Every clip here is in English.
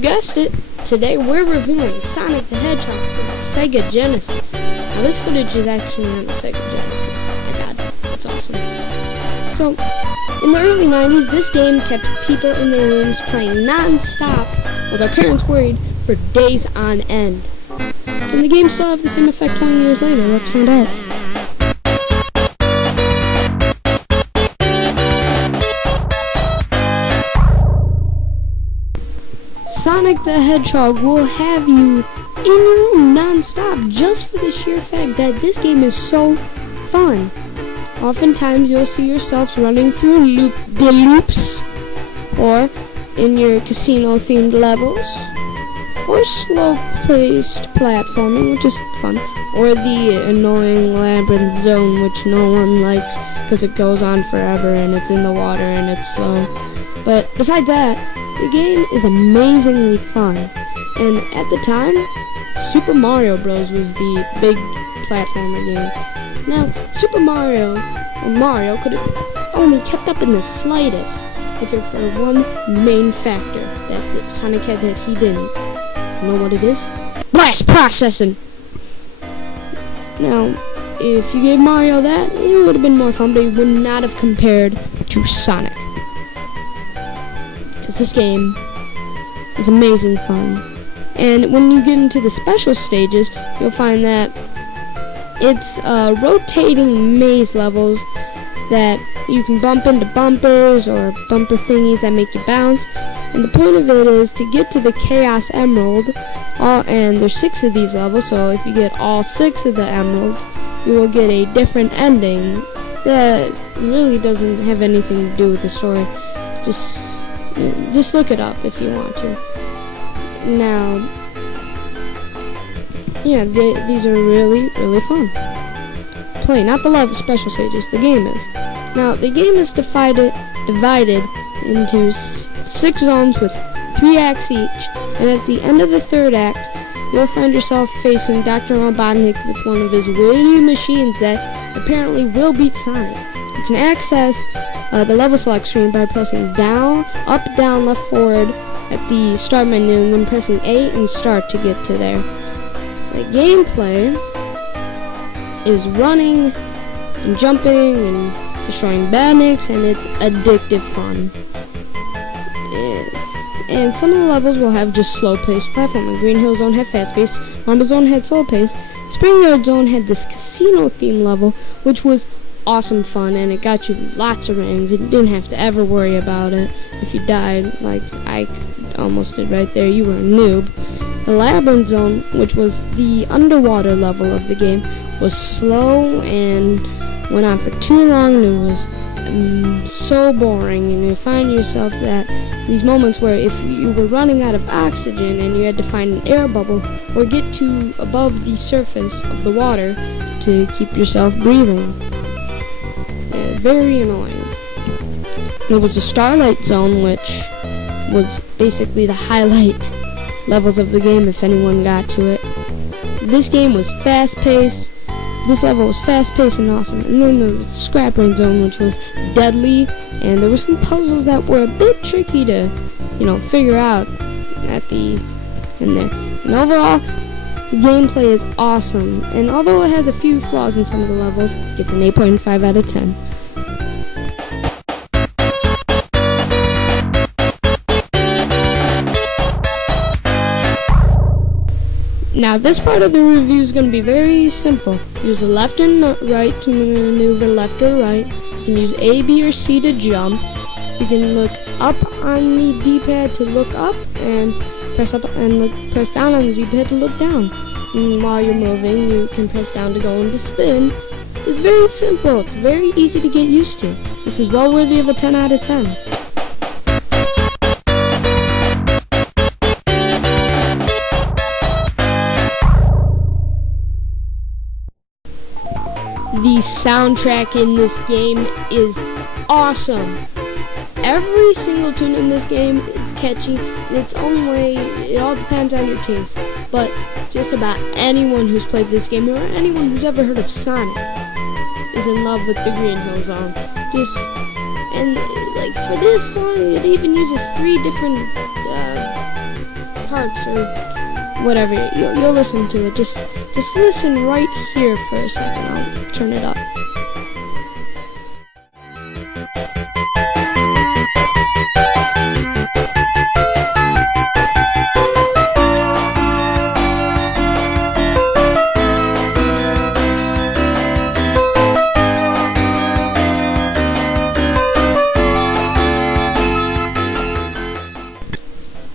guessed it, today we're reviewing Sonic the Hedgehog for the Sega Genesis. Now this footage is actually on the Sega Genesis. I got it. It's awesome. So, in the early 90s, this game kept people in their rooms playing non-stop while their parents worried for days on end. Can the game still have the same effect 20 years later? Let's find out. Sonic the Hedgehog will have you in your room non-stop just for the sheer fact that this game is so fun. Oftentimes you'll see yourselves running through loop-de-loops, or in your casino-themed levels, or slow-paced platforming, which is fun, or the annoying labyrinth zone, which no one likes because it goes on forever and it's in the water and it's slow. But besides that, the game is amazingly fun, and at the time, Super Mario Bros. Was the big platformer game. Now, Super Mario, or Mario, could have only kept up in the slightest if it for one main factor that Sonic had that he didn't. You know what it is? Blast processing! Now, if you gave Mario that, it would have been more fun, but it would not have compared to Sonic. This game is amazing fun, and when you get into the special stages, you'll find that it's rotating maze levels that you can bump into bumpers or bumper thingies that make you bounce, and the point of it is to get to the Chaos Emerald, and there's 6 of these levels, so if you get all 6 of the emeralds, you will get a different ending that really doesn't have anything to do with the story. Just look it up if you want to. Now, yeah, these are really, really fun. Play, not the level special stages, the game is. Now, the game is divided into 6 zones with 3 acts each, and at the end of the 3rd act, you'll find yourself facing Dr. Robotnik with one of his witty machines that apparently will beat Sonic. You can access the level select screen by pressing down, up, down, left, forward at the start menu, and then pressing A and start to get to there. The gameplay is running and jumping and destroying badniks, and it's addictive fun. And some of the levels will have just slow-paced platforming. Green Hill Zone had fast-paced, Rumble Zone had slow-paced, Spring Yard Zone had this casino-themed level, which was awesome fun, and it got you lots of rings. You didn't have to ever worry about it if you died, like I almost did right there. You were a noob. The Labyrinth Zone, which was the underwater level of the game, was slow and went on for too long, and it was so boring, and you find yourself that these moments where if you were running out of oxygen and you had to find an air bubble or get to above the surface of the water to keep yourself breathing. Very annoying. There was a Starlight Zone, which was basically the highlight levels of the game if anyone got to it. This game was fast-paced. This level was fast-paced and awesome. And then there was the Scrap Ring Zone, which was deadly, and there were some puzzles that were a bit tricky to, figure out at the end there. And overall, the gameplay is awesome, and although it has a few flaws in some of the levels, it gets an 8.5 out of 10. Now, this part of the review is going to be very simple. Use the left and right to maneuver left or right. You can use A, B, or C to jump. You can look up on the D-pad to look up, and press up and press down on the D-pad to look down. And while you're moving, you can press down to go into spin. It's very simple. It's very easy to get used to. This is well worthy of a 10 out of 10. The soundtrack in this game is awesome. Every single tune in this game is catchy in its own way. It all depends on your taste. But just about anyone who's played this game, or anyone who's ever heard of Sonic, is in love with the Green Hill Zone. For this song, it even uses 3 different hearts or whatever. You'll listen to it. Just listen right here for a second. I'll turn it up.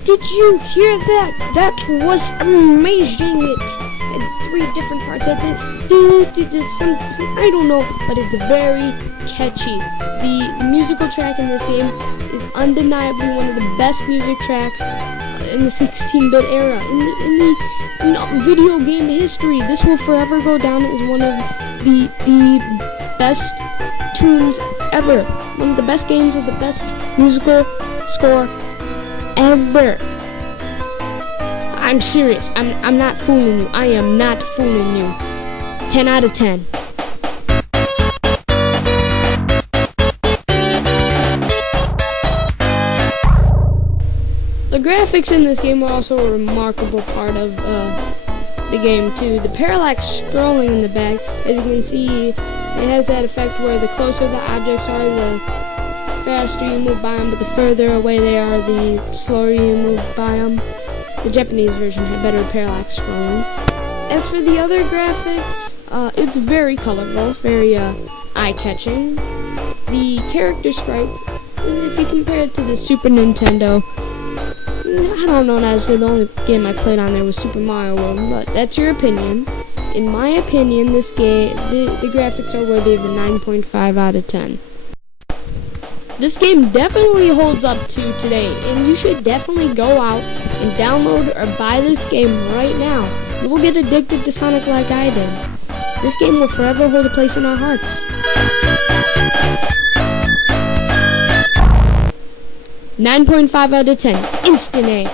Did you hear that? That was amazing. It had 3 different parts. I don't know, but it's very catchy. The musical track in this game is undeniably one of the best music tracks in the 16-bit era. In video game history, this will forever go down as one of the best tunes ever. One of the best games with the best musical score ever. I'm serious. I'm not fooling you. I am not fooling you. 10 out of 10. The graphics in this game are also a remarkable part of the game too. The parallax scrolling in the back, as you can see, it has that effect where the closer the objects are, the faster you move by them, but the further away they are, the slower you move by them. The Japanese version had better parallax scrolling. As for the other graphics, it's very colorful, very eye-catching. The character sprites, if you compare it to the Super Nintendo, I don't know, not as good. The only game I played on there was Super Mario World, but that's your opinion. In my opinion, this game, the graphics are worthy of a 9.5 out of 10. This game definitely holds up to today, and you should definitely go out and download or buy this game right now. You will get addicted to Sonic like I did. This game will forever hold a place in our hearts. 9.5 out of 10. Instant A.